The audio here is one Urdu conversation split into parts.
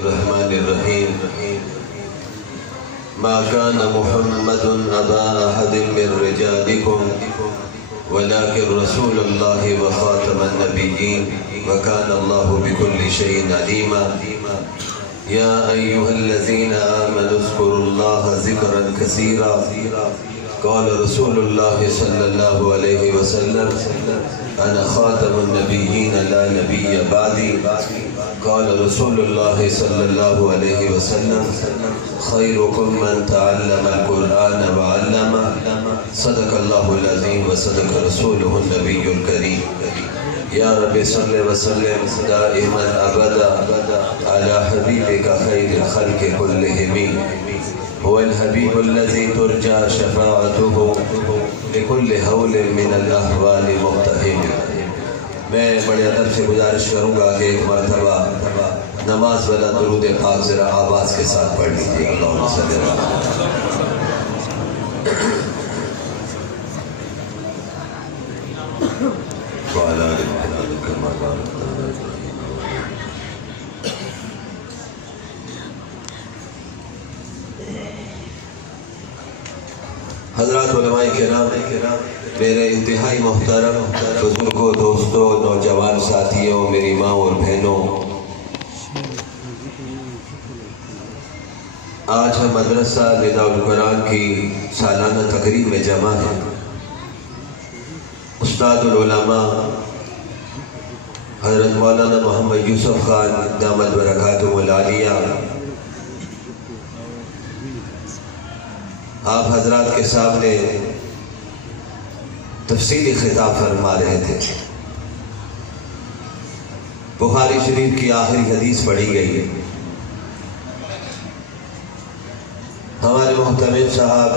الرحمن الرحيم ما كان محمد أبا أحد من رجالكم ولكن رسول الله وخاتم النبيين وكان الله بكل شيء عليما يا أيها الذين آمنوا اذكروا الله ذكرا كثيرا قال رسول الله صلى الله عليه وسلم أنا خاتم النبيين لا نبي بعدي قال رسول الله صلى الله عليه وسلم خيركم من تعلم القرآن وعلمه صدق الله العظيم وصدق رسوله النبي الكريم يا رب صل وسلم دائما أبدا على حبيبك خير الخلق كلهم هو الحبيب الذي ترجى شفاعته لكل هول من الأحوال مقتحم. میں بڑے ادب سے گزارش کروں گا کہ ایک مرتبہ نماز والا درود پاک ذرا آواز کے ساتھ پڑھ لیجیے. اللہم صلی اللہ حضرات علماء کرام، میرے انتہائی محترم بزرگوں، دوستوں، نوجوان ساتھیوں، میری ماں اور بہنوں، آج ہم مدرسہ نداء القرآن کی سالانہ تقریب میں جمع ہیں. استاد العلماء حضرت مولانا محمد یوسف خان دامت برکاتہ العالیہ آپ حضرات کے سامنے تفصیلی خطاب فرما رہے تھے. بخاری شریف کی آخری حدیث پڑھی گئی ہے. ہمارے محترم صاحب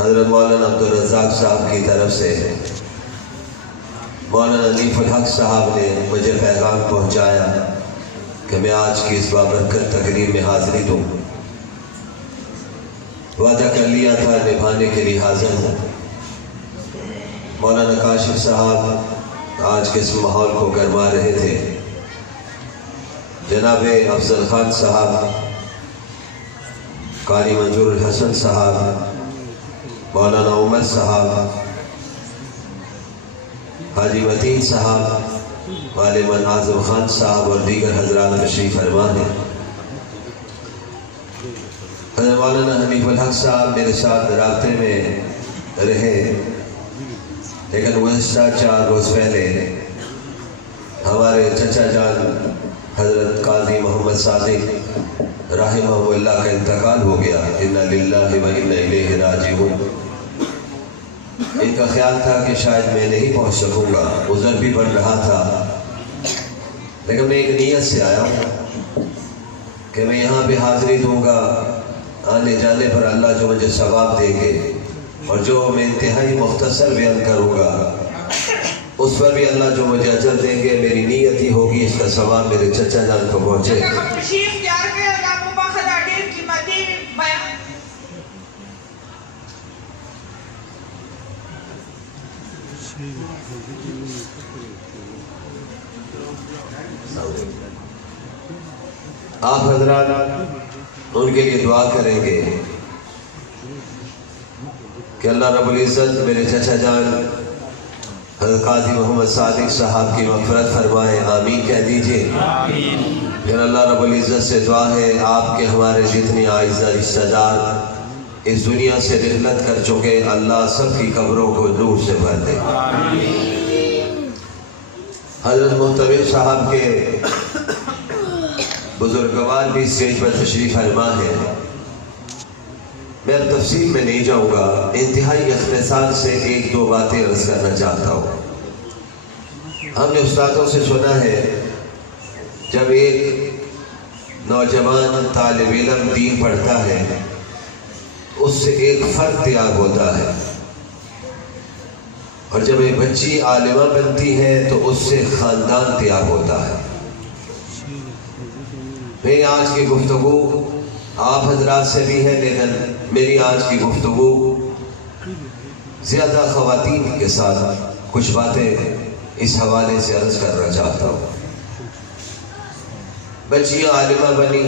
حضرت مولانا عبدالرزاق صاحب کی طرف سے مولانا نصیف الحق صاحب نے مجھے پیغام پہنچایا کہ میں آج کی اس بابرکت تقریب میں حاضری دوں. وعدہ کر لیا تھا، نبھانے کے لیے حاضر ہوں. مولانا کاشف صاحب آج کے اس ماحول کو گرما رہے تھے. جناب افضل خان صاحب، قاری منظور الحسن صاحب، مولانا عمر صاحب، حاجی متین صاحب، عالم اعظم خان صاحب اور دیگر حضرات تشریف فرما ہیں. حضرت مولانا حنیف الحق صاحب میرے ساتھ رابطے میں رہے، لیکن گزشتہ 4 روز پہلے ہمارے چچا جان حضرت قاضی محمد صادق رحمہ اللہ کا انتقال ہو گیا. انا للہ و انا الیہ راجعون. ان کا خیال تھا کہ شاید میں نہیں پہنچ سکوں گا، عذر بھی بڑھ رہا تھا، لیکن میں ایک نیت سے آیا ہوں کہ میں یہاں پہ حاضری دوں گا. آنے جانے پر اللہ جو مجھے ثواب دے گے اور جو میں انتہائی مختصر بیان کروں گا اس پر بھی اللہ جو مجھے اجر دیں گے. میری نیت ہی ہوگی اس کا ثواب میرے چچا جان کو پہنچے. آپ حضرات ان کے لیے دعا کریں گے کہ اللہ رب العزت میرے چچا جان حضرت قاضی محمد صادق صاحب کی مغفرت فرمائے. آمین کہہ دیجئے. پھر اللہ رب العزت سے دعا ہے آپ کے ہمارے جتنی اعزاء رشتہ دار اس دنیا سے رحلت کر چکے، اللہ سب کی قبروں کو نور سے بھر دے. حضرت محترم صاحب کے بزرگوار بھی اسٹیج پر تشریف فرما ہے. میں اب تفصیل میں نہیں جاؤں گا، انتہائی اختصار سے 1-2 باتیں عرض کرنا چاہتا ہوں. ہم نے استادوں سے سنا ہے جب ایک نوجوان طالب علم دین پڑھتا ہے اس سے ایک فرد تیار ہوتا ہے، اور جب ایک بچی عالمہ بنتی ہے تو اس سے خاندان تیار ہوتا ہے. میری آج کی گفتگو آپ حضرات سے بھی ہے، لیکن میری آج کی گفتگو زیادہ خواتین کے ساتھ کچھ باتیں اس حوالے سے عرض کرنا چاہتا ہوں. بچیاں عالمہ بنی،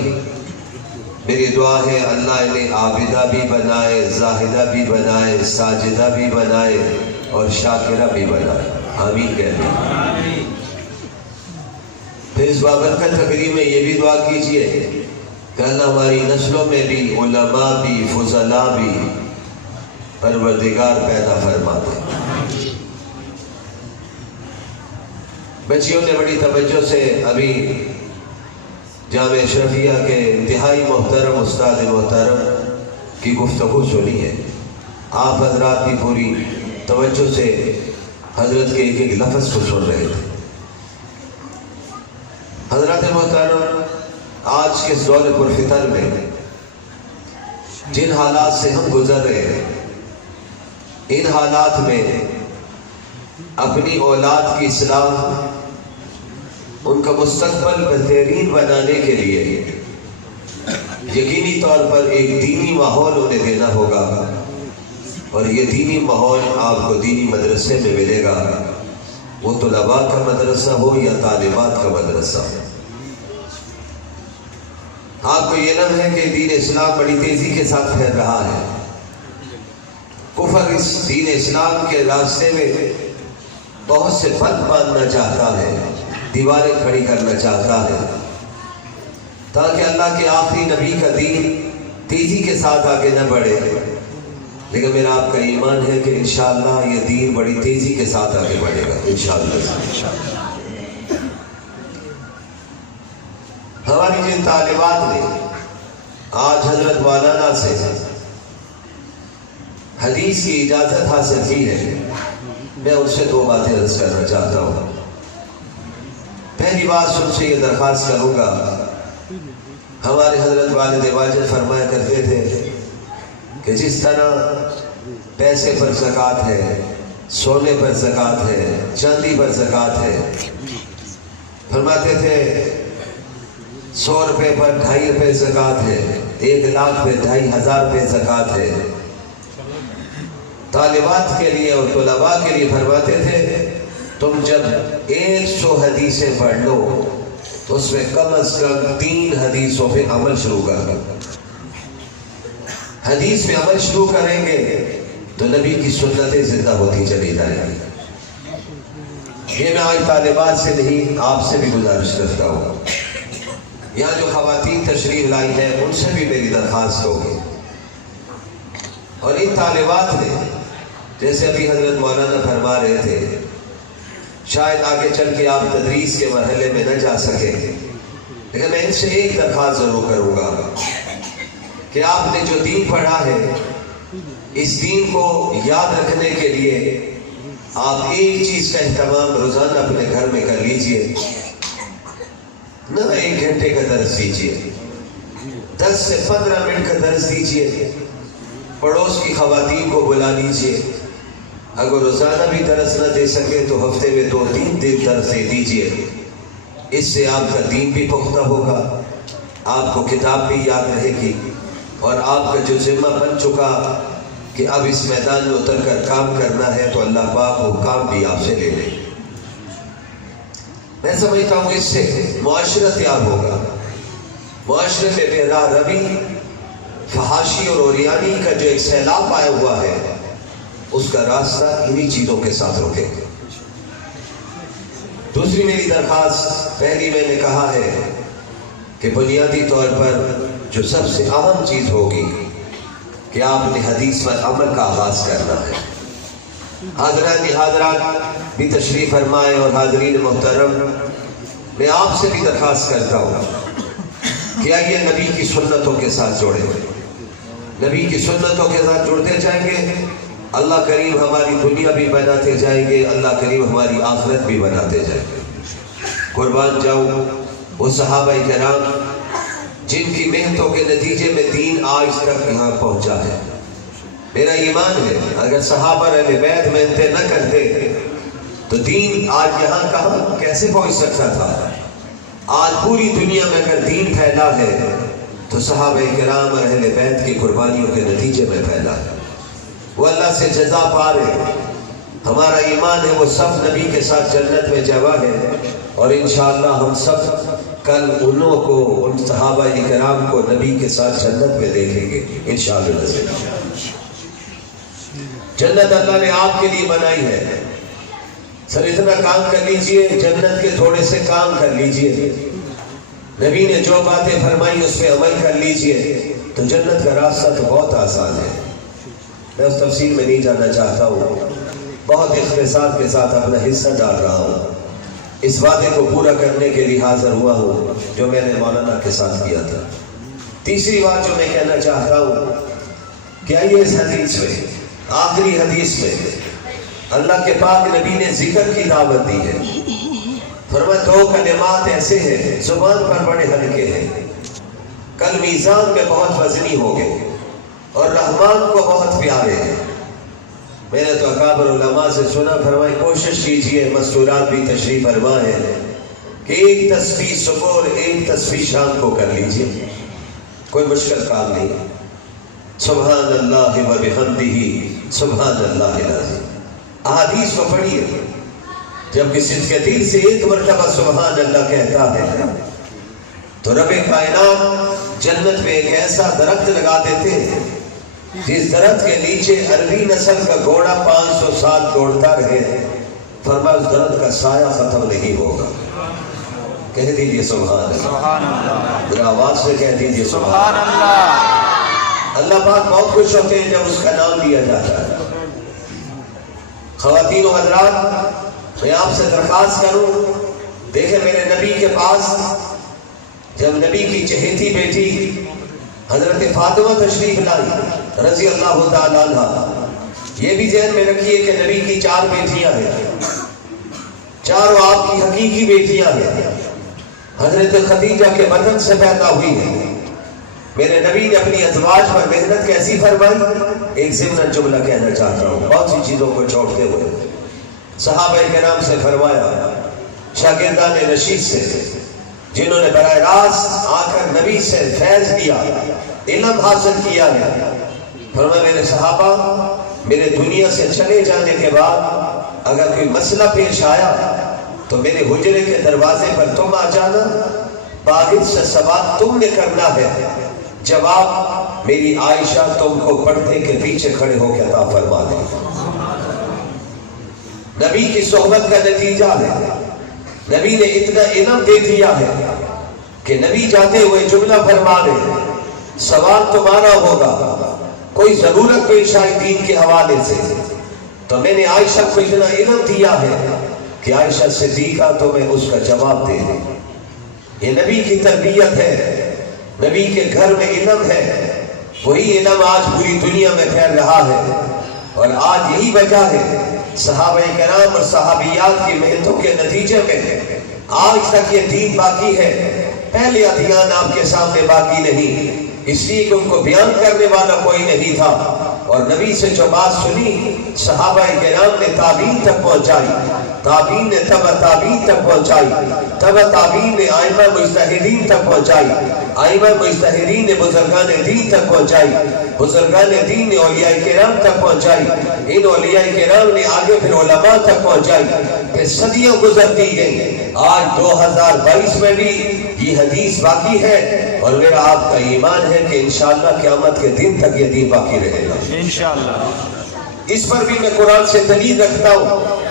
میری دعا ہے اللہ انہیں عابدہ بھی بنائے، زاہدہ بھی بنائے، ساجدہ بھی بنائے اور شاکرہ بھی بنائے، آمین کہتے ہیں۔ پھر اس بابرکت تقریب میں یہ بھی دعا کیجئے کہ اللہ ہماری نسلوں میں بھی علماء بھی فضلاء بھی پروردگار پیدا فرما دے۔ بچیوں نے بڑی توجہ سے ابھی جامع اشرفیہ کے انتہائی محترم استاد محترم کی گفتگو سنی ہے۔ آپ حضرات بھی پوری توجہ سے حضرت کے ایک ایک لفظ کو سن رہے تھے۔ حضرت محترم، آج کے دور پرفتن میں جن حالات سے ہم گزر رہے ہیں، ان حالات میں اپنی اولاد کی اصلاح، ان کا مستقبل بہترین بنانے کے لیے یقینی طور پر ایک دینی ماحول انہیں دینا ہوگا، اور یہ دینی ماحول آپ کو دینی مدرسے میں ملے گا، وہ طلباء کا مدرسہ ہو یا طالبات کا مدرسہ ہو۔ آپ کو یہ نہ ہے کہ دین اسلام بڑی تیزی کے ساتھ پھیل رہا ہے، کفر اس دین اسلام کے راستے میں بہت سے بند باندھنا چاہتا ہے، دیواریں کھڑی کرنا چاہتا ہے، تاکہ اللہ کے آخری نبی کا دین تیزی کے ساتھ آگے نہ بڑھے۔ لیکن میرا آپ کا ایمان ہے کہ انشاءاللہ یہ دین بڑی تیزی کے ساتھ آگے بڑھے گا انشاءاللہ۔ ہماری جن طالبات نے آج حضرت مولانا سے حدیث کی اجازت حاصل کی ہے، میں ان سے دو باتیں عرض کرنا چاہتا ہوں۔ پہلی بات ان سے یہ درخواست کروں گا، ہمارے حضرت والد واجد فرمایا کرتے تھے کہ جس طرح پیسے پر زکوٰۃ ہے، سونے پر زکوٰۃ ہے، چاندی پر زکوٰۃ ہے، فرماتے تھے 100 روپے پر 2.5 روپے زکوٰۃ ہے، 1 لاکھ پہ 2,500 روپے زکوٰۃ ہے، طالبات کے لیے اور طلباء کے لیے فرماتے تھے تم جب 100 حدیثیں پڑھ لو تو اس میں کم از کم 3 حدیثوں پہ عمل شروع کر دو۔ حدیث پہ عمل شروع کریں گے تو نبی کی سنتیں زندہ ہوتی چلی جائیں گی۔ یہ میں آج طالبات سے نہیں، آپ سے بھی گزارش کرتا ہوں، یہاں جو خواتین تشریف لائی ہیں ان سے بھی میری درخواست ہوگی، اور ان طالبات نے جیسے ابھی حضرت مولانا فرما رہے تھے، شاید آگے چل کے آپ تدریس کے مرحلے میں نہ جا سکیں، لیکن میں ان سے ایک درخواست ضرور کروں گا کہ آپ نے جو دین پڑھا ہے، اس دین کو یاد رکھنے کے لیے آپ ایک چیز کا اہتمام روزانہ اپنے گھر میں کر لیجئے، نہ 1 گھنٹے کا درس دیجئے، 10 سے 15 منٹ کا درس دیجئے، پڑوس کی خواتین کو بلا لیجئے، اگر روزانہ بھی درس نہ دے سکے تو ہفتے میں 2-3 دن درس دے دیجئے، اس سے آپ کا دین بھی پختہ ہوگا، آپ کو کتاب بھی یاد رہے گی، اور آپ کا جو ذمہ بن چکا کہ اب اس میدان میں اتر کر کام کرنا ہے تو اللہ پاک وہ کام بھی آپ سے لے لے۔ میں سمجھتا ہوں اس سے معاشرہ تیار ہوگا، معاشرے میں بے راہ روی، فحاشی اور عریانی کا جو ایک سیلاب آیا ہوا ہے، اس کا راستہ انہی چیزوں کے ساتھ رکے گا۔ دوسری میری درخواست، پہلی میں نے کہا ہے کہ بنیادی طور پر جو سب سے اہم چیز ہوگی کہ آپ نے حدیث پر عمل کا آغاز کرنا ہے۔ حاضرات بھی تشریف فرمائے اور حاضرین محترم، میں آپ سے بھی درخواست کرتا ہوں کہ آئیے نبی کی سنتوں کے ساتھ جوڑیں، نبی کی سنتوں کے ساتھ جڑتے جائیں گے، اللہ کریم ہماری دنیا بھی بناتے جائیں گے، اللہ کریم ہماری آخرت بھی بناتے جائیں گے۔ قربان جاؤں وہ صحابہ کرام جن کی محنتوں کے نتیجے میں دین آج تک یہاں پہنچا ہے۔ میرا ایمان ہے اگر صحابہ اہل بیت محنتیں نہ کرتے تو دین آج یہاں کہاں کیسے پہنچ سکتا تھا۔ آج پوری دنیا میں اگر دین پھیلا ہے تو صحابہ کرام اور اہل بیت کی قربانیوں کے نتیجے میں پھیلا ہے۔ وہ اللہ سے جزا پا رہے، ہمارا ایمان ہے وہ سب نبی کے ساتھ جنت میں جگہ ہے، اور انشاءاللہ ہم سب کل انہوں کو، ان صحابہ کرام کو نبی کے ساتھ جنت میں دیکھیں گے انشاءاللہ۔ جنت اللہ نے آپ کے لیے بنائی ہے، سر اتنا کام کر لیجئے، جنت کے تھوڑے سے کام کر لیجئے، نبی نے جو باتیں فرمائی اس پہ عمل کر لیجئے تو جنت کا راستہ تو بہت آسان ہے۔ میں اس تفصیل میں نہیں جانا چاہتا ہوں، بہت اختصار کے ساتھ اپنا حصہ ڈال رہا ہوں، اس وعدے کو پورا کرنے کے لیے حاضر ہوا ہوں جو میں نے مولانا کے ساتھ کیا تھا۔ تیسری بات جو میں کہنا چاہتا ہوں کہ آئیے اس حدیث میں، آخری حدیث میں اللہ کے پاک نبی نے ذکر کی دعوت دی ہے۔ فرمایا دو کلمات ایسے ہیں زبان پر بڑے ہلکے ہیں، کل میزان میں بہت وزنی ہو گئے اور رحمان کو بہت پیارے ہیں۔ میں نے تو اکابر علماء سے سنا، فرمائی کوشش کیجئے، مستورات بھی تشریف فرما ہے، کہ ایک تسبیح صبح اور ایک تسبیح شام کو کر لیجئے، کوئی مشکل کام نہیں۔ سبحان اللہ و بحمدہ سبحان اللہ العظیم، احادیث کو پڑھیے، جب کسی کے دل سے ایک مرتبہ سبحان اللہ کہتا ہے تو رب کائنات جنت میں ایک ایسا درخت لگا دیتے ہیں جس درخت کے نیچے عربی نسل کا گھوڑا 500 سال دوڑتا رہے، فرمایا اس درخت کا سایہ ختم نہیں ہوگا۔ کہہ دیجئے سبحان اللہ، ذرا آواز سے کہہ دیجئے سبحان اللہ۔ اللہ پاک بہت خوش ہوتے ہیں جب اس کا نام لیا جاتا ہے۔ خواتین و حضرات، میں آپ سے درخواست کروں، دیکھیں میرے نبی کے پاس جب نبی کی چہیتی بیٹی حضرت فاطمہ تشریف لائی رضی اللہ تعالیٰ عنہ، یہ بھی ذہن میں رکھیے کہ نبی کی 4 بیٹیاں ہیں، چاروں آپ کی حقیقی بیٹیاں ہیں، حضرت خدیجہ کے بطن سے پیدا ہوئی ہیں۔ میرے نبی نے اپنی ازواج پر محنت کیسی فرمائی، ایک ضمن جملہ کہنا چاہتا ہوں بہت سی چیزوں کو چھوڑتے ہوئے۔ صحابہ کرام سے فرمایا، شاگردان رشید سے جنہوں نے براہ راست آ کر نبی سے فیض لیا، علم حاصل کیا ہے، فرمایا میرے صحابہ، میرے دنیا سے چلے جانے کے بعد اگر کوئی مسئلہ پیش آیا تو میرے حجرے کے دروازے پر تم آ جانا، باغت سے سوال تم نے کرنا ہے، جواب میری عائشہ تم کو پردے کے پیچھے کھڑے ہو کے عطا فرما دے۔ نبی کی صحبت کا نتیجہ ہے، نبی نے اتنا علم دے دیا ہے کہ نبی جاتے ہوئے جملہ فرما دے، سوال تمہارا ہوگا، کوئی ضرورت پیش آئی دین کے حوالے سے تو میں نے عائشہ کو اتنا علم دیا ہے کہ عائشہ صدیقہ تمہیں اس کا جواب دے دے۔ یہ نبی کی تربیت ہے، نبی کے گھر میں علم ہے، وہی علم آج پوری دنیا میں پھیل رہا ہے، اور آج یہی وجہ ہے صحابہ کرام اور صحابیات کی محنتوں کے نتیجے میں آج تک یہ دین باقی ہے۔ پہلے ادیان آپ کے سامنے باقی نہیں، اس لیے کہ ان کو بیان کرنے والا کوئی نہیں تھا، اور نبی سے جو بات سنی صحابہ کرام نے تابعین تک پہنچائی، تابعین نے تبع تابعین تک پہنچائی، تبع تابعین نے ائمہ مجتہدین تک پہنچائی، ائمہ مجتہدین نے بزرگان دین تک پہنچائی، بزرگان دین نے اولیاء کرام تک پہنچائی، ان اولیاء کرام نے آگے پھر علماء تک پہنچائی، پھر صدیوں گزرتی گئی، آج 2022 میں بھی یہ حدیث باقی ہے، اور میرا آپ کا ایمان ہے کہ انشاءاللہ قیامت کے دن تک یہ دین باقی رہے گا انشاءاللہ۔ اس پر بھی میں قرآن سے دلیل رکھتا ہوں،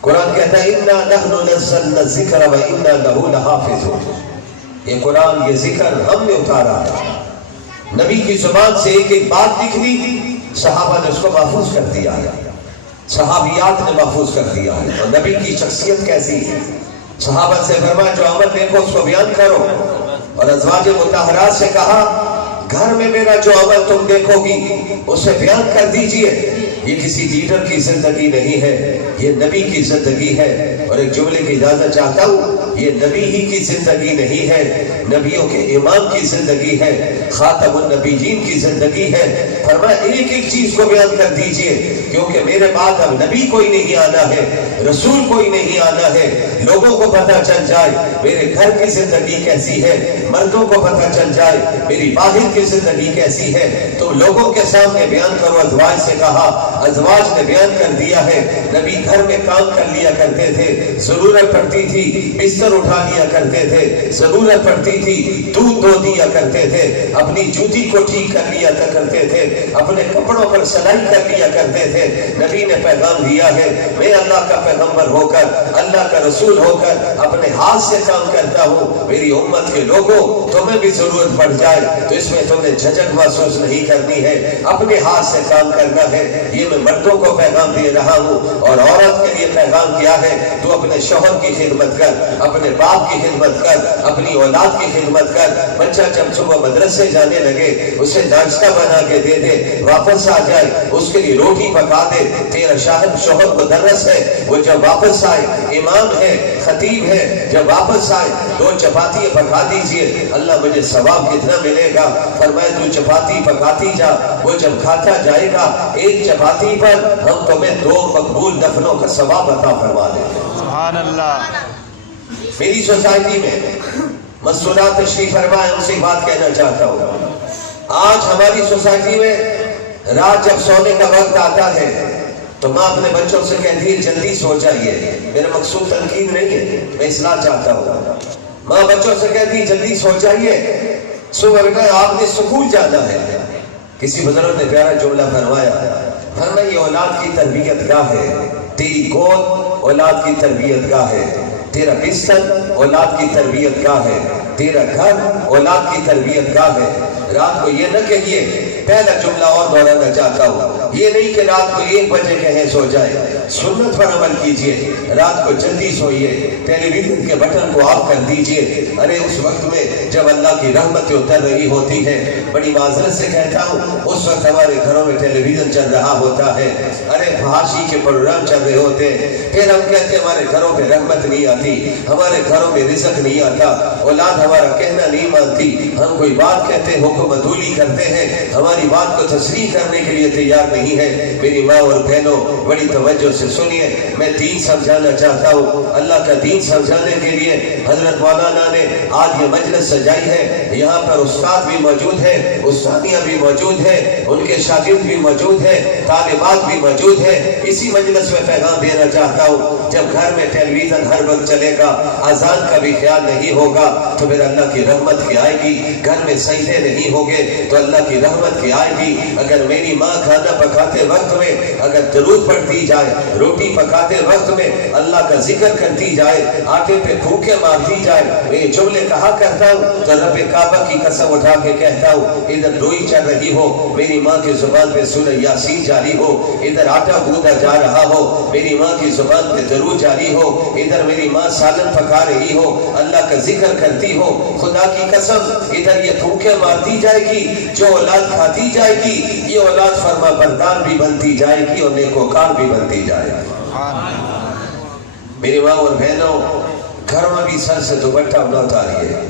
قرآن کہتا ہے اِنَّا نَحْنُ نَزَّلْنَا الذِّكْرَ وَإِنَّا لَهُ لَحَافِظُونَ، یہ قرآن یہ ذکر ہم نے اتارا ہے۔ نبی کی زبان سے ایک ایک بات نکلی، صحابہ نے اس کو محفوظ کر دیا ہے، صحابیات نے محفوظ کر دیا ہے۔ اور نبی کی شخصیت کیسی ہے، صحابہ سے فرمایا جو عمل دیکھو اس کو بیان کرو، اور ازواج مطہرات سے کہا گھر میں میرا جو عمل تم دیکھو گی اسے بیان کر دیجئے۔ یہ کسی لیڈر کی زندگی نہیں ہے، یہ نبی کی زندگی ہے۔ اور ایک جملے کی اجازت چاہتا ہوں، یہ نبی ہی کی زندگی نہیں ہے، نبیوں کے امام کی زندگی ہے، خاتم النبیین کی زندگی ہے۔ فرمایا ایک ایک چیز کو بیان کر دیجئے، کیونکہ میرے بعد اب نبی کوئی نہیں آنا ہے، رسول کوئی نہیں آنا ہے، لوگوں کو پتہ چل جائے میرے گھر کی زندگی کیسی ہے، مردوں کو پتہ چل جائے میری باہر کی زندگی کیسی ہے، تم لوگوں کے سامنے بیان کرو۔ ازواج سے کہا، ازواج نے بیان کر دیا ہے، نبی گھر میں کام کر لیا کرتے تھے، ضرورت پڑتی تھی بستر بستر اٹھا لیا کرتے تھے، ضرورت پڑتی تھی دودھ دو دیا کرتے تھے، اپنی جوتی کو ٹھیک کر لیا کرتے تھے، اپنے کپڑوں پر سلائی کر لیا کرتے تھے۔ نبی نے پیغام دیا ہے میں اللہ کا پیغمبر ہو کر، اللہ کا رسول ہو کر اپنے ہاتھ سے کام کرتا ہوں، میری امت کے لوگوں تمہیں بھی ضرورت پڑ جائے تو اس میں تمہیں جھجک محسوس نہیں کرنی ہے، اپنے ہاتھ سے کام کرنا ہے۔ یہ میں مردوں کو پیغام دے رہا ہوں، اور عورت کے لیے پیغام کیا ہے تو اپنے شوہر کی خدمت کر، اپنے باپ کی خدمت کر، اپنی اولاد کی خدمت کر۔ بچہ جب صبح مدرسے جانے لگے اسے ناشتہ بنا کے دے دے، واپس آ جائے اس کے لیے روٹی پکا دے۔ تیرا شوہر مدرس ہے، وہ جب واپس آئے، امام ہے، خطیب ہے، جب واپس آئے 2 چپاتی پکا دیجئے، اللہ مجھے ثواب کتنا ملے گا؟ فرمایا تو چپاتی پکاتی جا، وہ جب کھاتا جائے گا 1 چپاتی پر ہم تمہیں 2 مقبول دفنوں کا ثواب عطا فرما دیں گے۔ سبحان اللہ۔ میری سوسائٹی میں مسئولات تشریف فرمائے، ان سے بات کہنا چاہتا ہوں۔ آج ہماری سوسائٹی میں رات جب سونے کا وقت آتا ہے تو ماں اپنے بچوں سے کہتی ہے جلدی سو جائیے۔ میرا مقصود تنقید نہیں ہے، میں اصلاح چاہتا ہوں۔ ماں بچوں سے کہتی ہے جلدی سو جائیے، صبح بیٹا آپ نے سکول جانا ہے۔ کسی بزرگ نے پیارا جملہ فرمایا یہ اولاد کی تربیت گاہ ہے، تیری گود اولاد کی تربیت گاہ ہے، تیرا بستر اولاد کی تربیت گاہ ہے، تیرا گھر اولاد کی تربیت گاہ ہے۔ رات کو یہ نہ کہیے، پہلا جملہ اور دہرانا چاہتا ہوں، یہ نہیں کہ رات کو 1 بجے کہیں سو جائے، سنت پر عمل کیجئے، رات کو جلدی سوئیے، ٹیلی ویژن کے بٹن کو آف کر دیجئے۔ ارے اس وقت میں جب اللہ کی رحمتیں اتر رہی ہوتی ہیں، بڑی معذرت سے کہتا ہوں اس وقت ہمارے گھروں میں ٹیلی ویژن چل رہا ہوتا ہے، ارے فحاشی کے پروگرام چل رہے ہوتے ہیں، پھر ہم کہتے ہیں ہمارے گھروں میں رحمت نہیں آتی، ہمارے گھروں میں رزق نہیں آتا، اولاد ہمارا کہنا نہیں مانتی، ہم کوئی بات کہتے ہیں حکم عدولی کرتے ہیں، ہماری بات کو تصریح کرنے کے لیے تیار نہیں ہے۔ میری ماں اور بہنوں بڑی توجہ سے سنیے، میں دین سمجھانا چاہتا ہوں۔ اللہ کا دین سمجھانے کے لیے حضرت مولانا نے آج یہ مجلس سجائی ہے، یہاں پر استاد بھی موجود ہے، استادیاں بھی موجود ہیں، ان کے شاگرد بھی موجود ہیں، طالبات بھی موجود ہیں۔ اسی مجلس میں پیغام دینا چاہتا ہوں جب گھر میں ٹیلی ویژن ہر وقت چلے گا، اذان کا بھی خیال نہیں ہوگا تو پھر اللہ کی رحمت کی آئے گی، گھر میں سجدے نہیں ہوگے تو اللہ کی رحمت کی آئے گی۔ اگر میری ماں کھانا پکاتے وقت میں اگر درود پڑھتی جائے، روٹی پکاتے وقت میں اللہ کا ذکر کرتی جائے، آٹے پہ پھوکے مارتی جائے، میں یہ جملے کہا کرتا ہوں تو رب کعبہ کی قسم اٹھا کے کہتا ہوں ادھر روئی چل رہی ہو، میری ماں کی زبان پہ سورہ یاسین جاری ہو، ادھر آٹا گوندا جا رہا ہو، میری ماں کی زبان پہ درود جاری ہو، ادھر میری ماں سالن پکا رہی ہو، اللہ کا ذکر کرتی ہو، خدا کی قسم ادھر یہ پھوکے مارتی جائے گی، جو اولاد کھاتی جائے گی یہ اولاد فرما بردار بھی بنتی جائے گی اور نیکوکار بھی بنتی جائے گی۔ میری ماں اور بہنوں گھروں میں بھی سر سے دوپٹہ نہ اتاریے،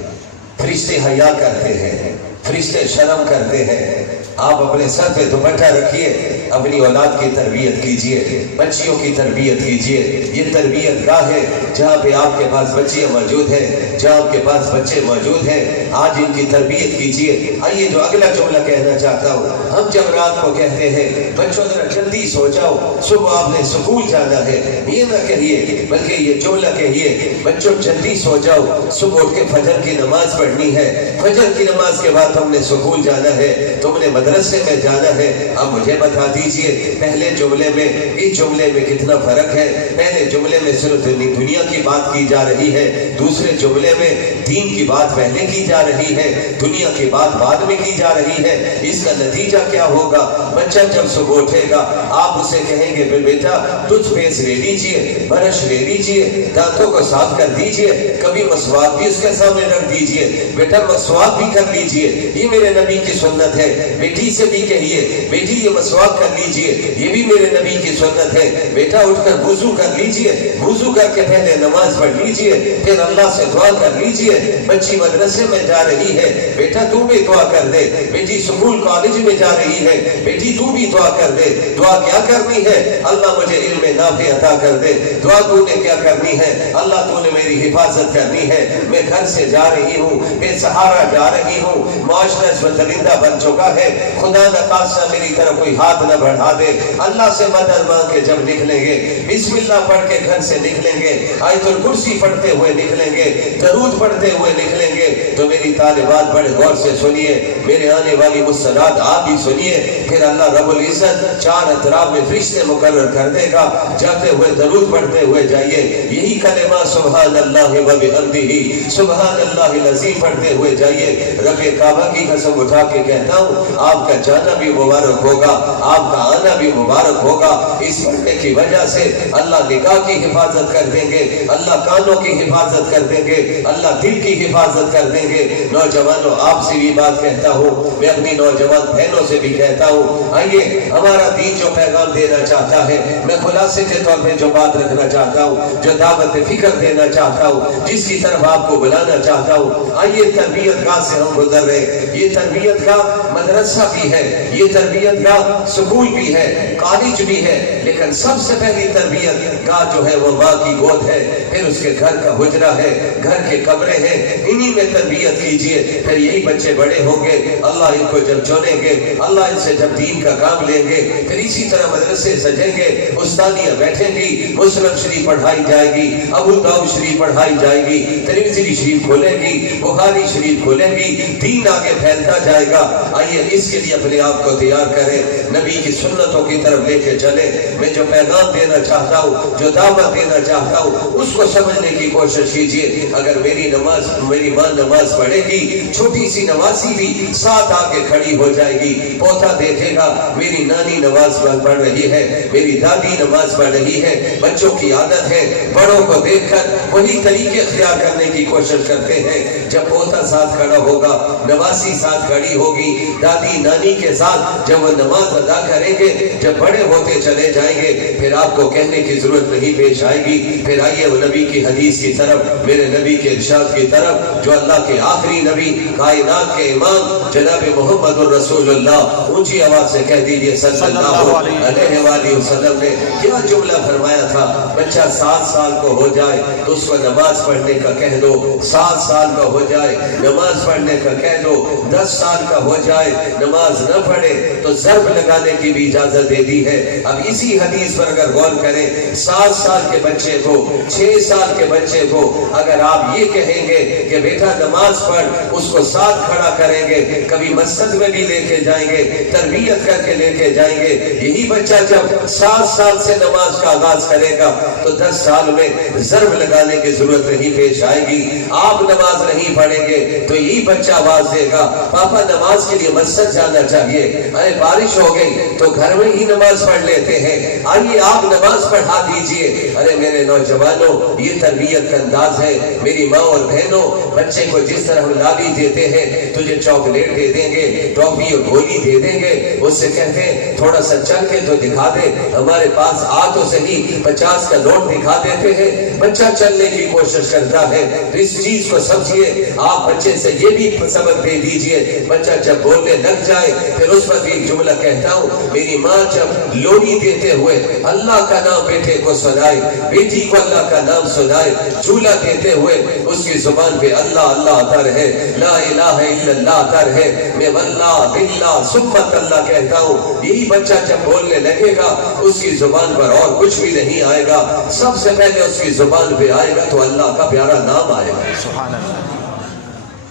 فرشتے حیا کرتے ہیں، فرشتے شرم کرتے ہیں۔ آپ اپنے سر پہ دوپٹہ رکھیے، اپنی اولاد کی تربیت کیجئے، بچیوں کی تربیت کیجئے۔ یہ تربیت گاہ ہے جہاں پہ آپ کے پاس بچیاں موجود ہیں، جہاں آپ کے پاس بچے موجود ہیں، آج ان کی تربیت کیجئے۔ آئیے جو اگلا جملہ کہنا چاہتا ہوں، ہم جب رات کو کہتے ہیں بچوں ذرا جلدی سو جاؤ، صبح آپ نے سکول جانا ہے، یہ نہ کہیے بلکہ یہ جملہ کہیے بچوں جلدی سو جاؤ، صبح اٹھ کے فجر کی نماز پڑھنی ہے، فجر کی نماز کے بعد تم نے سکول جانا ہے، تم نے مدرسے میں جانا ہے۔ اب مجھے بتا دیجئے پہلے جملے میں اس جملے میں کتنا فرق ہے؟ پہلے جملے میں صرف دنیا کی بات کی جا رہی ہے، دوسرے جملے میں دین کی بات پہلے کی جا رہی ہے، دنیا کی بات بعد میں کی جا رہی ہے۔ اس کا نتیجہ کیا ہوگا؟ بچہ جب صبح اٹھے گا آپ اسے کہیں گے بیٹا ٹوتھ پیسٹ لے لیجئے، برش لے لیجئے، دانتوں کو صاف کر دیجئے، کبھی مسواک بھی اس کے سامنے رکھ دیجئے، بیٹا مسواک بھی کر لیجئے، یہ میرے نبی کی سنت ہے۔ بیٹی سے بھی کہیے بیٹی یہ مسواک کر لیجئے، یہ بھی میرے نبی کی سنت ہے۔ بیٹا اٹھ کر وضو کر لیجئے، وضو کر کے پہلے نماز پڑھ لیجئے، پھر اللہ سے دعا کر لیجئے۔ بچی مدرسے میں جا رہی ہے، بیٹا تو بھی دعا کر دے۔ بیٹی سکول کالج میں جا رہی ہے، بیٹی تو بھی دعا کر دے۔ دعا کیا کرنی ہے؟ اللہ مجھے علم نافع عطا کر دے۔ دعا تو نے کیا کرنی ہے؟ اللہ تو نے میری حفاظت کرنی ہے، میں گھر سے جا رہی ہوں، بے سہارا جا رہی ہوں، معاشرہ اس میں درندہ بن چکا ہے، خدا نہ خاصہ میری طرف کوئی ہاتھ نہ حوصلہ بڑھا دے. اللہ سے مدد مانگ کے جب نکلیں گے, بسم اللہ پڑھ کے گھر سے نکلیں گے, آیت الکرسی پڑھتے ہوئے نکلیں گے, درود پڑھتے ہوئے نکلیں گے, تو میری طالبات بڑے غور سے سنیے, میرے آنے والی مسلات آپ بھی سنیے. پھر اللہ رب العزت چار اطراف میں فرشتے مقرر کر دے گا, جاتے ہوئے درود پڑھتے ہوئے جائیے. یہی کلمہ سبحان اللہ و بحمدہ سبحان اللہ العظیم پڑھتے ہوئے جائیے. رب کعبہ کی قسم اٹھا کے کہتا ہوں, آپ کا جانا بھی مبارک ہوگا, آپ کا آنا بھی مبارک ہوگا. اس پڑھنے کی وجہ سے اللہ نگاہ کی حفاظت کر دیں گے, اللہ کانوں کی حفاظت کر دیں گے, اللہ دل کی حفاظت کر دیں گے. نوجوانوں, آپ سے بھی بات کہتا ہوں, میں اپنی نوجوان بہنوں سے بھی کہتا ہوں, آئیے ہمارا دین جو پیغام دینا چاہتا ہے, میں خلاصے کے طور پہ جو بات رکھنا چاہتا ہوں, جو دعوت فکر دینا چاہتا ہوں, جس کی طرف آپ کو بلانا چاہتا ہوں, آئیے تربیت گاہ سے ہم گزر رہے. یہ تربیت گاہ مدرسہ بھی ہے, یہ تربیت گاہ سکول بھی ہے, کالج بھی ہے, لیکن سب سے پہلی تربیت گاہ جو ہے وہ ماں کی گود ہے, پھر اس کے گھر کا حجرہ ہے, گھر کے کمرے ہیں, انہی میں تربیت کیجئے. پھر یہی بچے بڑے ہوں گے, اللہ ان کو جب چنیں گے, اللہ ان سے جب دین کا کام لیں گے, پھر اسی طرح مدرسے سجیں گے, استادیاں بیٹھیں گی, مسلم شریف پڑھائی جائے گی, ابو داؤد شریف پڑھائی جائے گی, ترمذی شریف کھولے گی, بخاری شریف کھولے گی, دین آگے پھیلتا جائے گا. آئیے اس کے لیے اپنے آپ کو تیار کریں, نبی کی سنتوں کی طرف لے کے چلیں. میں جو پیغام دینا چاہتا ہوں, جو دعوت دینا چاہتا ہوں, اس کو سمجھنے کی کوشش کیجیے. اگر میری ماں نماز پڑھے گی, چھوٹی سی نمازی بھی ساتھ آ کے کھڑی ہو جائے گی, پوتا دیکھے گا میری نانی نماز پڑھ رہی ہے, میری دادی نماز پڑھ رہی ہے. بچوں کی عادت ہے بڑوں کو دیکھ کر وہی طریقے اختیار کرنے کی کوشش کرتے ہیں. جب پوتا ساتھ کھڑا ہوگا, نمازی ساتھ کھڑی ہوگی, دادی نانی کے ساتھ جب وہ نماز ادا کریں گے, جب بڑے ہوتے چلے جائیں گے, پھر آپ کو کہنے کی ضرورت نہیں پیش آئے گی. پھر آئیے وہ نبی کی حدیث کی طرف, میرے نبی کے ارشاد کی طرف, جو اللہ کے آخری نبی, کائنات کے امام جناب محمد الرسول اللہ, اونچی آواز سے کہہ دیجئے صلی اللہ علیہ وآلہ وسلم نے کیا جملہ فرمایا تھا. بچہ 7 سال کو ہو جائے تو اس کو نماز پڑھنے کا کہہ دو, 7 سال کا ہو جائے نماز پڑھنے کا کہہ دو, 10 سال کا ہو جائے نماز نہ پڑھے تو ضرب لگانے کی بھی اجازت دے دی ہے. اب اسی حدیث پر اگر غور کریں, 7 سال کے بچے کو, 6 سال کے بچے کو اگر آپ یہ کہیں گے کہ بیٹا نماز پڑھ, اس کو ساتھ کھڑا کریں گے, کبھی مسجد میں بھی لے کے جائیں گے, تربیت کر کے لے کے جائیں گے, یہی بچہ جب 7 سال سے نماز کا آغاز کرے گا تو 10 سال میں ضرب لگانے کی ضرورت نہیں پیش آئے گی. آپ نماز نہیں پڑھیں گے تو یہی بچہ آواز دے گا, پاپا نماز کے لیے مسجد جانا چاہیے, ارے بارش ہو گئی تو گھر میں ہی نماز پڑھ لیتے ہیں, آئیے آپ نماز پڑھا دیجئے. ارے میرے نوجوانوں, یہ تربیت کا انداز ہے. میری ماں اور بہنوں, بچے کو جس طرح ہم لالی دیتے ہیں, تجھے چاکلیٹ دے دیں گے, ٹافی اور گولی دے دیں گے, اس سے کہتے ہیں تھوڑا سا چل کے تو دکھا دے, ہمارے پاس آ تو صحیح, 50 کا نوٹ دکھا دیتے ہیں. بچہ چلنے کی کوشش کرتا ہے, اس چیز کو سمجھیے. آپ بچے سے یہ بھی سبق دے دیجئے, بچہ جب بولنے لگ جائے پھر اس پر بھی ایک جملہ کہتا ہوں, میری ماں جب لوری دیتے ہوئے اللہ کا نام بیٹے کو سنائے, بیٹی کو اللہ کا نام سنائے, جھولا دیتے ہوئے اس کی زبان پہ اللہ اللہ آتا رہے, لا الہ الا اللہ آتا رہے, میں واللہ باللہ سبحت اللہ کہتا ہوں, یہی بچہ جب بولنے لگے گا اس کی زبان پر اور کچھ بھی نہیں آئے گا, سب سے پہلے اس کی زبان پہ آئے گا تو اللہ کا پیارا نام آئے گا. سبحان اللہ.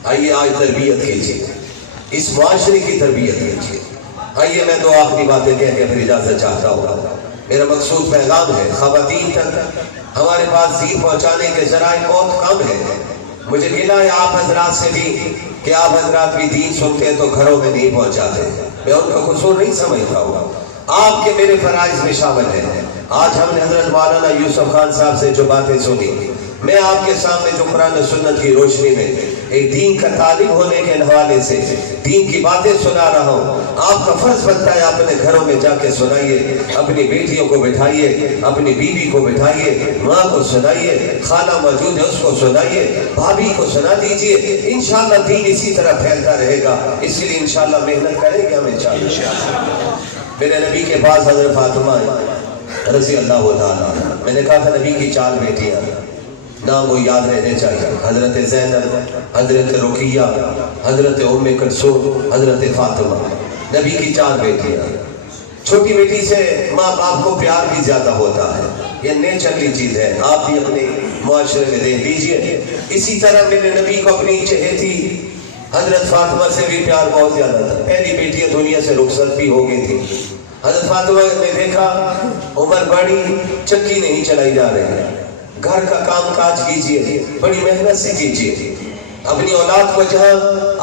آئیے آج تربیت کیجیے, اس معاشرے کی تربیت کیجیے. آئیے میں دو آخری باتیں کہہ کے پھر اجازت چاہتا ہوں. میرا مقصود پیغام ہے خواتین تک. ہمارے پاس دین پہنچانے کے ذرائع بہت کم ہیں. مجھے ملا ہے آپ حضرات سے بھی کہ آپ حضرات بھی دین سنتے ہیں تو گھروں میں نہیں پہنچاتے. میں ان کا قصور نہیں سمجھتا ہوں, آپ کے میرے فرائض میں شامل ہیں. آج ہم نے حضرت مولانا یوسف خان صاحب سے جو باتیں سنی, میں آپ کے سامنے جو قرآن و سنت کی روشنی میں ایک دین کا طالب ہونے کے حوالے سے دین کی باتیں سنا رہا ہوں, آپ کا فرض بنتا ہے اپنے گھروں میں جا کے سنائیے, اپنی بیٹیوں کو بٹھائیے, اپنی بیوی کو بٹھائیے, ماں کو سنائیے, خالہ موجود ہے اس کو سنائیے, بھابھی کو سنا دیجئے. انشاءاللہ دین اسی طرح پھیلتا رہے گا. اس لیے انشاءاللہ محنت کریں گے ہم انشاءاللہ. میرے نبی کے پاس حضرت فاطمہ رضی اللہ تعالیٰ, میں نے کہا تھا نبی کی 4 بیٹیاں, نام وہ یاد رہنے چاہیے, حضرت زینب, حضرت رقیہ, حضرت ام کلثوم, حضرت فاطمہ, نبی کی 4 بیٹیاں. چھوٹی بیٹی سے ماں باپ کو پیار بھی زیادہ ہوتا ہے، یہ نیچرلی چیز ہے، آپ بھی اپنے معاشرے میں دیکھ لیجئے۔ اسی طرح میرے نبی کو اپنی چہیتی حضرت فاطمہ سے بھی پیار بہت زیادہ تھا۔ پہلی بیٹی دنیا سے رخصت بھی ہو گئی تھی۔ حضرت فاطمہ نے دیکھا عمر بڑی، چکی نہیں چلائی جا رہی ہے، گھر کا کام کاج کیجئے، بڑی محنت سے کیجئے، اپنی اولاد کو جہاں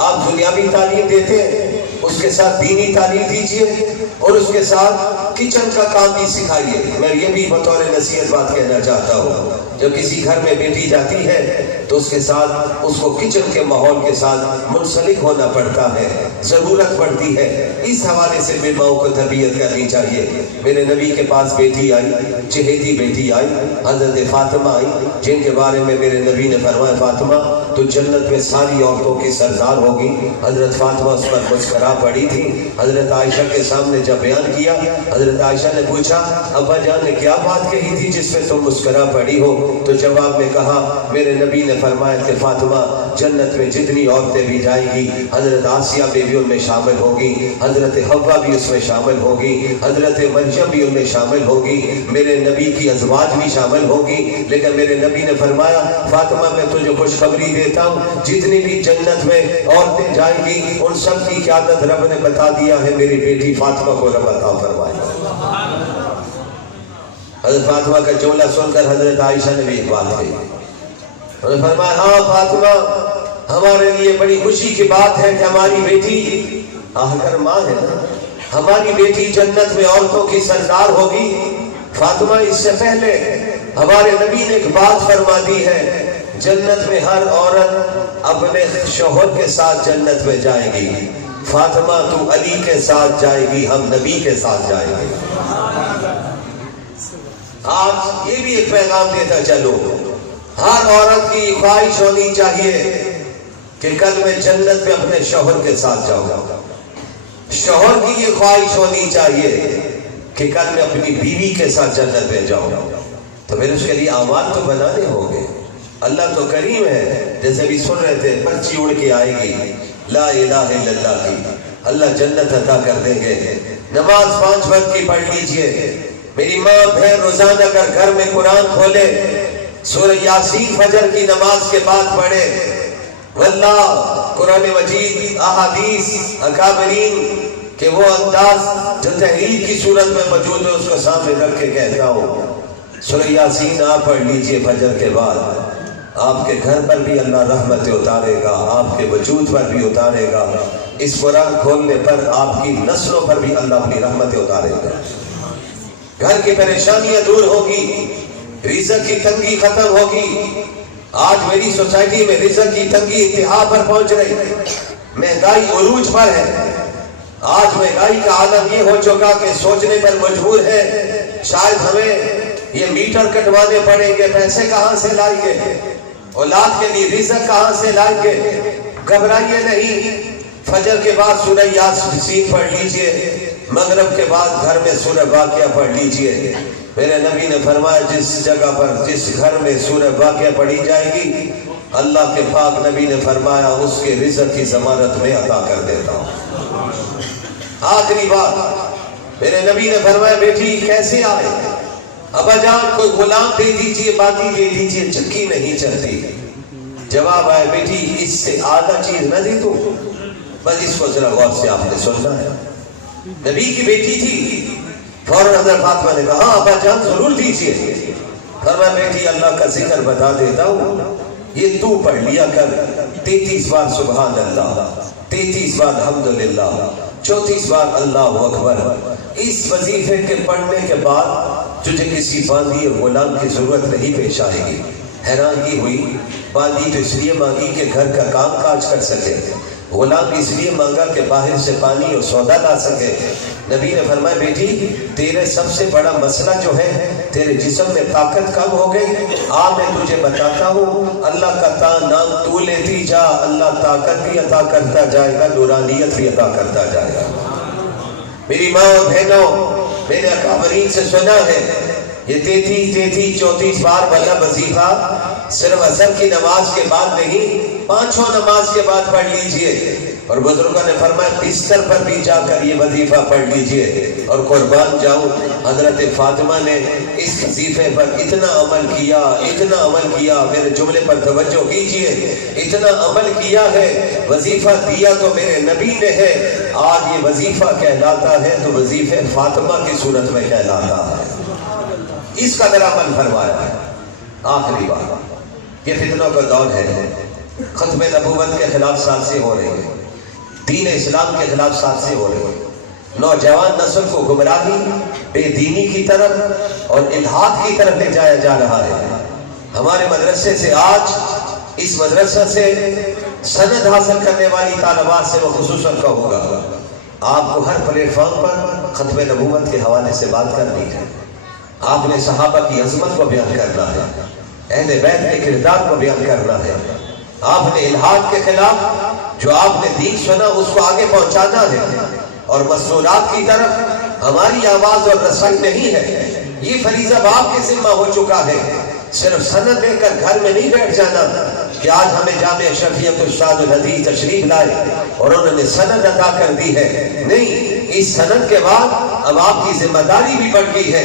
آپ دنیاوی تعلیم دیتے ہیں اس کے ساتھ دینی تعلیم دیجئے اور اس کے ساتھ کچن کا کام بھی سکھائیے۔ میں یہ بھی بطور نصیحت بات کہنا چاہتا ہوں، جب کسی گھر میں بیٹی جاتی ہے تو اس کے ساتھ اس کو کچن کے ماحول کے ساتھ منسلک ہونا پڑتا ہے، ضرورت پڑتی ہے۔ اس حوالے سے بھی ماؤں کو تربیت کرنی چاہیے۔ میرے نبی کے پاس بیٹی آئی، چہیتی بیٹی آئی، حضرت فاطمہ آئی، جن کے بارے میں میرے نبی نے فرمایا فاطمہ تو جنت میں ساری عورتوں کی سردار ہوگی۔ حضرت فاطمہ اس پر مسکرا پڑی تھی۔ حضرت عائشہ کے سامنے جب بیان کیا، حضرت عائشہ نے پوچھا ابا جان نے کیا بات کہی تھی جس میں تم مسکرا پڑی ہو؟ تو جواب میں کہا میرے نبی نے فرمایا کہ فاطمہ جنت میں جتنی عورتیں بھی جائیں گی، حضرت آسیہ بھی ان میں شامل ہوگی، حضرت حوا بھی اس میں شامل ہوگی، حضرت مریم بھی ان میں شامل ہوگی، میرے نبی کی ازواج بھی شامل ہوگی۔ لیکن میرے نبی نے فرمایا فاطمہ میں تجھے خوشخبری دیتا ہوں، جتنی بھی جنت میں عورتیں جائیں گی ان سب کی قیادت رب نے بتا دیا ہے، میری بیٹی فاطمہ کو رب عطا فرمائے۔ حضرت فاطمہ کا جملہ سن کر حضرت عائشہ نے بھی ایک بات کہی، انہوں نے فرمایا ہاں فاطمہ ہمارے لیے بڑی خوشی کی بات ہے کہ ہماری بیٹی آخر ماں ہے نا، ہماری بیٹی جنت میں عورتوں کی سردار ہوگی۔ فاطمہ اس سے پہلے ہمارے نبی نے ایک بات فرما دی ہے، جنت میں ہر عورت اپنے شوہر کے ساتھ جنت میں جائے گی، فاطمہ تو علی کے ساتھ جائے گی، ہم نبی کے ساتھ جائیں گے۔ آج یہ بھی ایک پیغام دیتا چلو، ہر عورت کی خواہش ہونی چاہیے کہ کل میں جنت میں اپنے شوہر کے ساتھ جاؤں گا۔ شوہر کی یہ خواہش ہونی چاہیے کہ کل میں اپنی بیوی کے ساتھ جنت میں جاؤں گا۔ تو پھر اس کے لیے اعمال تو بنانے ہوں گے۔ اللہ تو کریم ہے، جیسے بھی سن رہے تھے پرچی اڑ کے آئے گی لا الہ الا اللہ کی، اللہ جنت عطا کر دیں گے۔ نماز 5 وقت کی پڑھ لیجئے۔ میری ماں بہن روزانہ اگر گھر میں قرآن کھولے، سورہ یاسین فجر کی نماز کے بعد پڑھے، واللہ قرآن مجید احادیث اکابرین کہ وہ انداز جو تحریر کی صورت میں موجود ہے اس کو سامنے رکھ کے کہتا ہوں سورہ یاسین آپ پڑھ لیجئے فجر کے بعد، آپ کے گھر پر بھی اللہ رحمت اتارے گا، آپ کے وجود پر بھی اتارے گا، اس قرآن کھولنے پر آپ کی نسلوں پر بھی اللہ اپنی رحمت اتارے گا، گھر کی پریشانیاں دور ہوگی، رزق کی تنگی ختم ہوگی۔ آج میری سوسائٹی میں رزق کی تنگی انتہا پر پہنچ رہی ہے، مہنگائی عروج پر ہے۔ آج مہنگائی کا عالم یہ ہو چکا کہ سوچنے پر مجبور ہے شاید ہمیں یہ میٹر کٹوانے پڑیں گے، پیسے کہاں سے لائیں گے، اولاد کے لیے رزق کہاں سے لائیں گے۔ گھبرائیے نہیں، فجر کے بعد سورہ یاسین پڑھ لیجئے، مغرب کے بعد گھر میں سورہ واقعہ پڑھ لیجئے۔ میرے نبی نے فرمایا جس جگہ پر جس گھر میں سورہ واقعہ پڑھی جائے گی، اللہ کے پاک نبی نے فرمایا اس کے رزق کی ضمانت میں عطا کر دیتا ہوں۔ آخری بات میرے نبی نے فرمایا بیٹی کیسے آئے؟ ابا جان کوئی غلام دے دیجئے، باتی دے دیجئے، چکی نہیں چلتی۔ جواب آیا بیٹی اس سے آدھا چیز نہ دی تو، بس اس کو ذرا غور سے آپ نے سننا ہے۔ نبی کی بیٹی تھی، فوراً حضرت فاطمہ نے کہا ہاں ابا جان ضرور دیجئے۔ فرمایا بیٹی اللہ کا ذکر بتا دیتا ہوں، یہ تو پڑھ لیا کر 33 بار سبحان اللہ، 33 بار الحمدللہ، 34 بار اللہ اکبر۔ اس وظیفے کے پڑھنے کے بعد تجھے کسی باندھی اور غلام کی ضرورت نہیں پیش آئے گی۔ حیرانگی ہوئی، باندھی تو اس لیے مانگی کہ گھر کا کام کاج کر سکے، غلام اس لیے مانگا کہ باہر سے پانی اور سودا لا سکے۔ نبی نے فرمایا بیٹی تیرے سب سے بڑا مسئلہ جو ہے تیرے جسم میں طاقت کم ہو گئی، میں تجھے بتاتا ہوں اللہ کا نام تو لیتی جا، اللہ طاقت بھی عطا کرتا جائے گا، نورانیت بھی عطا کرتا جائے گا۔ میری ماں اور بہنوں، میرے اکابرین سے سنا ہے یہ 33 34 بار والا وظیفہ صرف عصر کی نماز کے بعد نہیں، پانچوں نماز کے بعد پڑھ لیجئے۔ اور بزرگوں نے فرمایا بستر پر بھی جا کر یہ وظیفہ پڑھ لیجئے۔ اور قربان جاؤں، حضرت فاطمہ نے اس وظیفے پر اتنا عمل کیا، اتنا عمل کیا، میرے جملے پر توجہ کیجئے، اتنا عمل کیا ہے۔ وظیفہ دیا تو میرے نبی نے ہے، آج یہ وظیفہ کہلاتا ہے تو وظیفے فاطمہ کی صورت میں کہلاتا ہے۔ اس قدر عمل فرمایا ہے۔ آخری بات، یہ فتنوں کا دور ہے، ختم نبوت کے خلاف سازشیں ہو رہی ہیں، دین اسلام کے خلاف سازشیں ہو رہی ہیں، نوجوان نسل کو گمراہی، بے دینی کی طرف اور الحاد کی طرف لے جایا جا رہا ہے۔ ہمارے مدرسے سے آج، اس مدرسہ سے سند حاصل کرنے والی طالبات سے وہ خصوصاً کہوں گا، آپ کو ہر پلیٹ فارم پر ختم نبوت کے حوالے سے بات کرنی ہے۔ آپ نے صحابہ کی عظمت کو بیان کرنا ہے، اہل بیت کے کردار کو بیان کرنا ہے۔ آپ نے الحاد کے خلاف جو آپ نے دین سنا اس کو آگے پہنچانا ہے، اور مسنونات کی طرف ہماری آواز اور رسائی نہیں ہے، یہ فریضہ آپ کے ذمہ ہو چکا ہے۔ صرف سند لے کر گھر میں نہیں بیٹھ جانا کہ آج ہمیں جامع اشرفیہ کے استاد الحدیث تشریف لائے اور انہوں نے سند عطا کر دی ہے، نہیں، اس سند کے بعد اب آپ کی ذمہ داری بھی بڑھ گئی ہے۔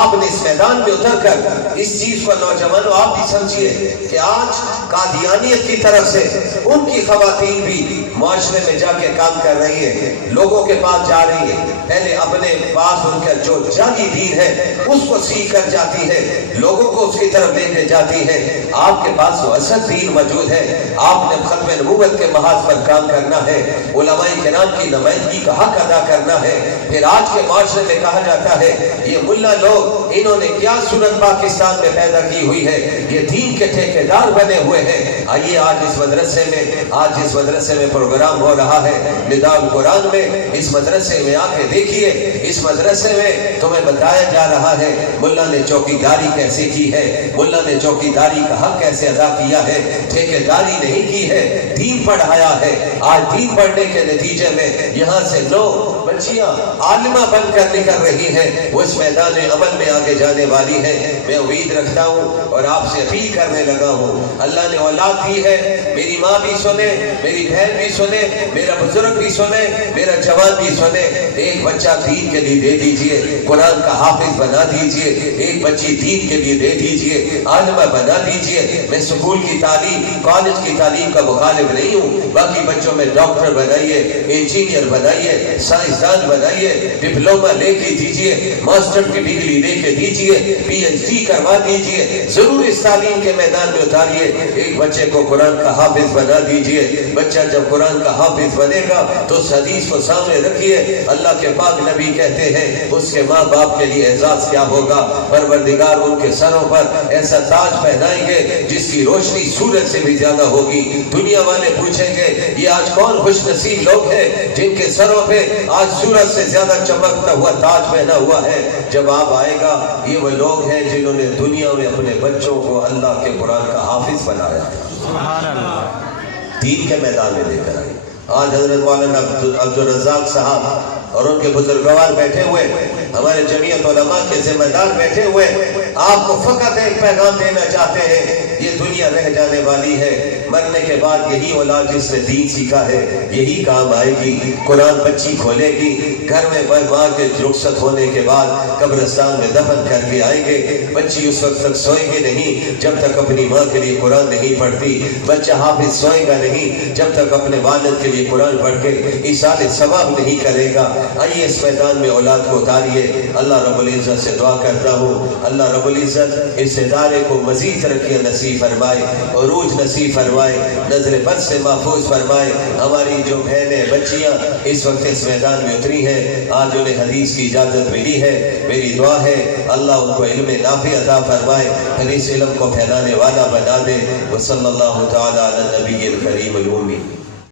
آپ نے اس میدان میں اتر کر اس چیز کو، نوجوانوں آپ بھی سمجھیے کہ آج قادیانیت کی طرف سے ان کی خواتین بھی معاشرے میں جا کے کام کر رہی ہے، لوگوں کے پاس جا رہی ہے، پہلے اپنے پاس ان کا جو جعلی دین ہے اس کو سیکھ کر جاتی ہے، لوگوں کو اس کی طرف لے کے جاتی ہے۔ آپ کے پاس تو اصل دین موجود ہے، آپ نے ختم نبوت کے محاذ پر کام کرنا ہے، علماء کرام کی نمائندگی کا حق ادا کرنا ہے۔ پھر آج کے معاشرے میں کہا جاتا ہے یہ ملا لوگ، انہوں نے کیا سنت پاکستان میں پیدا کی ہوئی ہے، یہ دین کے ٹھیکیدار بنے ہوئے ہیں۔ آئیے آج اس مدرسے میں پروگرام ہو رہا ہے نداء القرآن میں، اس مدرسے میں آ کے دیکھیے، اس مدرسے میں تمہیں بتایا جا رہا ہے ملا نے چوکیداری کیسے کی ہے، ملا نے چوکیداری کا حق کیسے ادا کیا ہے، ٹھیکیداری نہیں کی ہے، دین پڑھایا ہے۔ آج دین پڑھنے کے نتیجے میں یہاں سے لوگ، بچیاں عالمہ بن کر نکل رہی ہیں، وہ اس میدان عمل میں آگے جانے والی ہیں۔ میں امید رکھتا ہوں اور آپ سے اپیل کرنے لگا ہوں، اللہ نے اولاد دی ہے، میری ماں بھی سنے، میری بہن بھی سنے، میرا بزرگ بھی سنے، میرا جوان بھی سنے، ایک بچہ دین کے لیے دے دیجئے، قرآن کا حافظ بنا دیجئے، ایک بچی دین کے لیے دے دیجئے، عالمہ بنا دیجئے۔ میں سکول کی تعلیم، کالج کی تعلیم کا مخالف نہیں ہوں، باقی بچوں میں ڈاکٹر بنائیے، انجینئر بنائیے، سائنسدان بنائیے، ڈپلومہ لے کے دیجئے، ماسٹر کی ڈگری لے کے دیجئے، پی ایچ ڈی کروا دیجئے، ضرور اس تعلیم کے میدان میں اتاریے۔ ایک بچے کو قرآن کا حافظ بنا دیجئے۔ بچہ جب قرآن کا حافظ بنے گا تو اس حدیث کو سامنے رکھیے، اللہ کے پاک نبی کہتے ہیں اس کے ماں باپ کے لیے اعزاز کیا ہوگا، پروردگار ان کے سروں پر ایسا تاج پہنائیں گے جس کی روشنی سورج سے بھی زیادہ ہوگی۔ دنیا والے پوچھیں گے یہ آج کون خوش نصیب لوگ ہیں جن کے سروں پہ آج سورج سے زیادہ چمکتا ہوا تاج پہنا ہوا ہے۔ جب آپ آئے گا، یہ وہ لوگ ہیں جنہوں نے دنیا میں اپنے بچوں کو اللہ کے قرآن کا حافظ بنایا، دین کے میدان میں لے کر آئے۔ آج حضرت مولانا عبدالرزاق صاحب اور ان کے بزرگوار بیٹھے ہوئے، ہمارے جمعیت علماء کے ذمہ دار بیٹھے ہوئے، آپ کو فقط ایک پیغام دینا چاہتے ہیں، یہ دنیا رہ جانے والی ہے، مرنے کے بعد یہی اولاد جس نے دین سیکھا ہے یہی کام آئے گی۔ قرآن بچی کھولے گی، گھر میں ماں کے رخصت ہونے کے بعد قبرستان میں دفن کر کے آئیں گے، بچی اس وقت تک سوئیں گے نہیں جب تک اپنی ماں کے لیے قرآن نہیں پڑھتی، بچہ حافظ سوئے گا نہیں جب تک اپنے والد کے لیے قرآن پڑھ کے ایصال ثواب نہیں کرے گا۔ آئیے اس میدان میں اولاد کو اتاریے۔ اللہ رب العزت سے دعا کرتا ہوں، اللہ رب العزت اس ادارے کو مزید ترقی نصیب فرمائے، عروج نصیب فرمائے، نظر بد سے محفوظ فرمائے۔ ہماری جو بہنیں بچیاں اس وقت اس میدان میں اتری ہیں، آج انہیں حدیث کی اجازت ملی ہے، میری دعا ہے اللہ ان کو علم نافع عطا فرمائے، حدیث علم کو پھیلانے والا بنا دے۔ وصلی اللہ تعالی علی النبی الکریم الامی۔